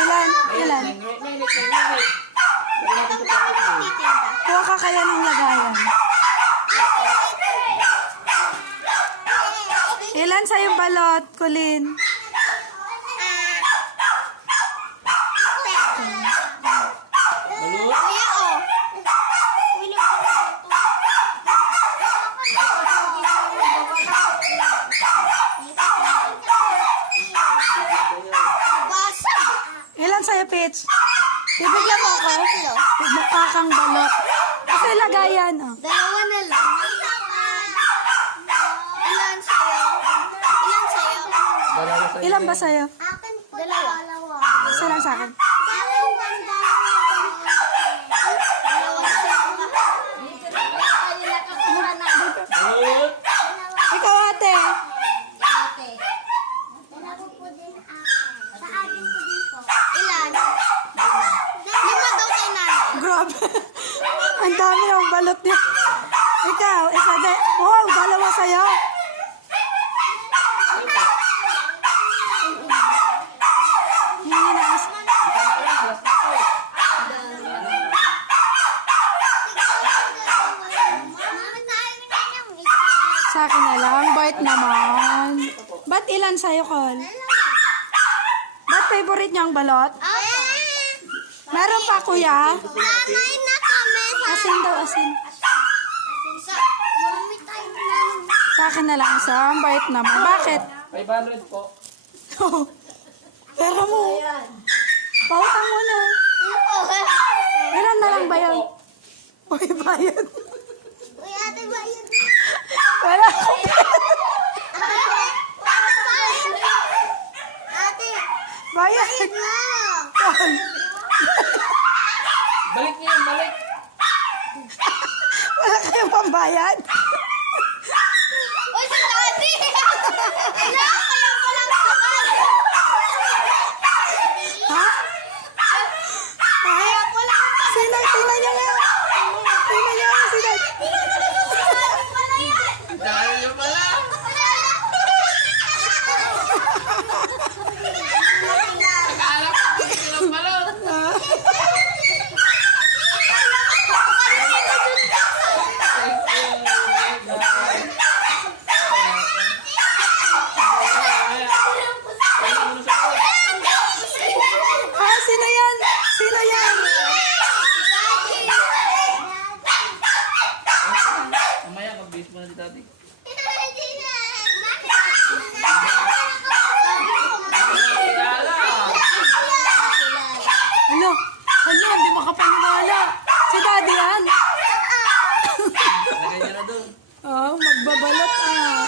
Ilan? Ilan? Kuha ka kaya ng lagayan. Ilan sa'yo balot, Colin? Ilan sa'yo, Pitch? Bibigyan mo ako? Mukha kang balot. Kasi lagayan, oh. Dalawa na lang. Ilan sa'yo? Ilan sa'yo? Ilan ba sa'yo? Akin po dalawa. Isa lang sa akin. Ikaw, ate. Ilan? Lima daw kay nanay. Grabe. Ang dami ng balot niya. Ikaw, isa din. Wow, dalawa sa'yo. Hindi na kasi. Sa akin na lang. Bait naman. Ba't ilan sa'yo, Col? Ba't favorite niya ang balot? Meron pa, kuya? Nanay na kami. Asin daw, asin. Mami tayo na. Sa akin na lang isa. Ang bait naman. Bakit? 500 po. Pero mo. Pautang mo na. Ilan na lang ba yun? Uy, bayad. Uy, ate ba yun? Wala akong Ate, bayad. lang. Balik niyo yan, balik. Wala kayong pambayad. Uy, si ate! Ala, kaya palang sakal. Ha? Kaya palang sakal. Sino? Tingnan niyo nga. Tingnan niyo nga sino. Pala yan. Dahil niyo pala. Akala ko hindi lang pala. Ah, sino yan? Sino yan? Mamaya, mag-base mo na si Daddy. Ano? Ano? Hindi makapaniwala. Si Daddy yan. Lagay niya na doon. Oh, magbabalot ah.